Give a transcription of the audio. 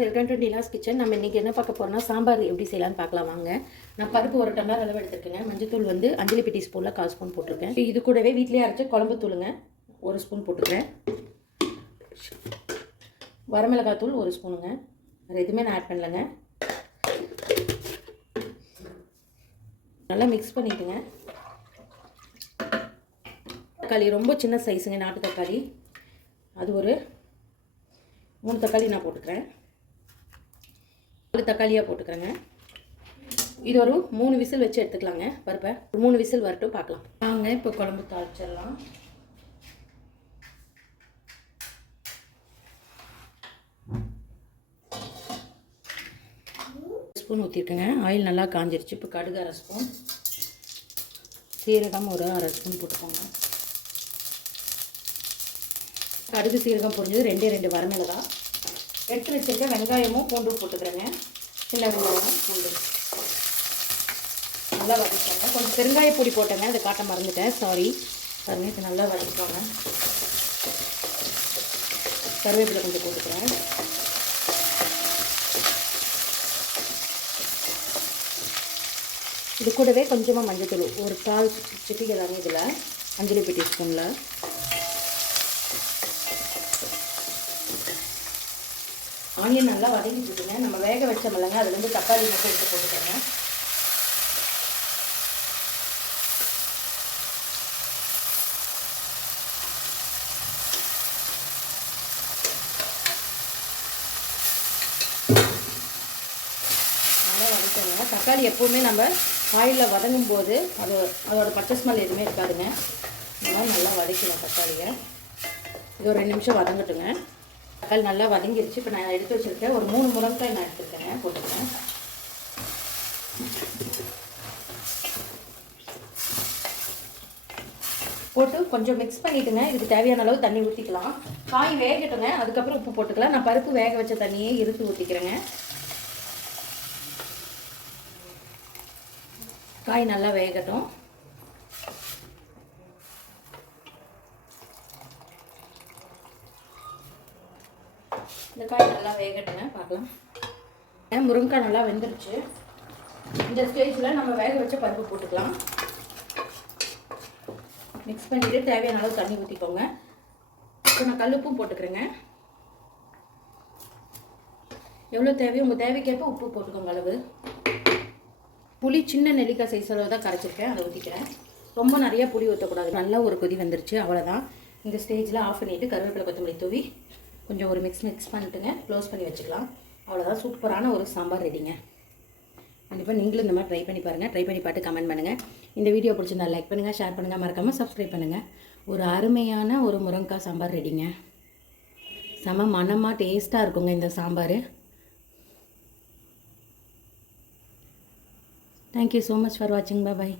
Welcome to Nila's kitchen நம்ம இன்றைக்கி என்ன பார்க்க போகிறோம்னா சாம்பார் எப்படி செய்யலாம்னு பார்க்கலாம் வாங்க. நான் பருப்பு ஒரு டம்ளர் அளவு எடுத்துருக்கேங்க. மஞ்சத்தூள் வந்து அஞ்சலி பெட்டி ஸ்பூனில் கால் ஸ்பூன் போட்டிருக்கேன். இது கூடவே வீட்டிலேயே அரைச்சி குழம்பு தூளுங்க. ஒரு ஸ்பூன் போட்டுக்கிறேன் வரமிளகாய் தூள் ஒரு ஸ்பூனுங்க. வேறு எதுவுமே நான் ஆட் பண்ணலைங்க. நல்லா மிக்ஸ் பண்ணிவிட்டுங்க தக்காளி ரொம்ப சின்ன சைஸுங்க நாட்டு தக்காளி. அது ஒரு மூணு தக்காளி நான் போட்டுக்கிறேன். ஒரு தக்காளியாக போட்டுக்கிறேங்க. இது ஒரு மூணு விசில் வச்சு எடுத்துக்கலாங்க பருப்பை. ஒரு மூணு விசில் வரட்டும் பார்க்கலாம். வாங்க இப்போ குழம்பு தாளிச்சிடலாம். ஸ்பூன் ஊற்றிருக்கேங்க ஆயில் நல்லா காஞ்சிருச்சு. இப்போ கடுகு அரை ஸ்பூன். சீரகம் ஒரு அரை ஸ்பூன் போட்டுக்கோங்க. கடுகு சீரகம் பொரிஞ்சது ரெண்டே ரெண்டு வரமிளகா எடுத்து வச்சுருக்க வெங்காயமும் பூண்டும் போட்டுக்கிறேங்க. சின்ன வெங்காயம் பூண்டு. நல்லா வதக்கிக்கோங்க. கொஞ்சம் பெருங்காய பொடி போட்டேங்க. அதை காட்ட மறந்துட்டேன். சாரி பாருங்க இது நல்லா வதக்கிக்கோங்க. கருவேப்பிலை கொஞ்சம் போட்டுக்கிறேன். இது கூடவே கொஞ்சமாக மஞ்சள் தூள் ஒரு கால் சிட்டிகை தாங்க இதில். அஞ்சலி பெட்டி ஸ்பூனில். ஆனியன் நல்லா வதங்கிட்டு இருக்குங்க. நம்ம வேக வச்ச மிளங்க அதுலேருந்து தக்காளி மட்டும் எடுத்து போட்டுக்கோங்க. நல்லா வதக்கோங்க. தக்காளி எப்போவுமே நம்ம ஆயிலில் வதங்கும் போது அது அதோட பச்சை ஸ்மெல் எதுவுமே இருக்காதுங்க. அதனால் நல்லா வதக்கணும் தக்காளியை. இது ஒரு ரெண்டு நிமிஷம் வதங்கட்டுங்க. தக்காளி நல்லா வதங்கிருச்சு. இப்போ நான் எடுத்து வச்சுருக்கேன் ஒரு மூணு முருங்கைக்காய் நான் எடுத்துருக்கேன் போட்டுக்கிறேன். போட்டு கொஞ்சம் மிக்ஸ் பண்ணிவிட்டுங்க இதுக்கு தேவையான அளவு தண்ணி ஊற்றிக்கலாம் காய் வேகட்டுங்க. அதுக்கப்புறம் உப்பு போட்டுக்கலாம். நான் பருப்பு வேக வச்ச தண்ணியே இறுத்து ஊற்றிக்கிறேங்க காய் நல்லா வேகட்டும். இந்த காய் நல்லா வேகட்டுங்க பார்க்கலாம். ஏன் முருங்கைக்காய் நல்லா வெந்துருச்சு. இந்த ஸ்டேஜில் நம்ம வேக வச்ச பருப்பு போட்டுக்கலாம். மிக்ஸ் பண்ணிவிட்டு தேவையான அளவு தண்ணி ஊற்றிக்கோங்க இப்போ நான் கல்லுப்பும் போட்டுக்கிறேங்க. எவ்வளோ தேவையோ உங்கள் தேவைக்கேற்ப உப்பு போட்டுக்கோங்க அளவு. புளி சின்ன நெல்லிக்காய் சைஸ் அளவு தான் கரைச்சிருக்கேன் அதை ஊற்றிக்கிறேன் ரொம்ப நிறைய புளி ஊற்றக்கூடாது நல்லா ஒரு கொதி வந்துருச்சு அவ்வளோதான் இந்த ஸ்டேஜில் ஆஃப் பண்ணிவிட்டு கருவேப்பிலை கொத்தமல்லி தூவி கொஞ்சம் ஒரு மிக்ஸ் மிக்ஸ் பண்ணிட்டுங்க. க்ளோஸ் பண்ணி வச்சுக்கலாம். அவ்வளோதான் சூப்பரான ஒரு சாம்பார் ரெடிங்க கண்டிப்பாக நீங்களும் இந்த மாதிரி ட்ரை பண்ணி பாருங்கள் ட்ரை பண்ணி பார்த்து கமெண்ட் பண்ணுங்கள் இந்த வீடியோ பிடிச்சிருந்தா லைக் பண்ணுங்கள் ஷேர் பண்ணுங்கள் மறக்காமல் சப்ஸ்கிரைப் பண்ணுங்கள் ஒரு அருமையான ஒரு முருங்கைக்காய் சாம்பார் ரெடிங்க செம மனமாக டேஸ்ட்டாக இருக்குங்க இந்த sambar. Thank you so much for வாட்சிங் பாய்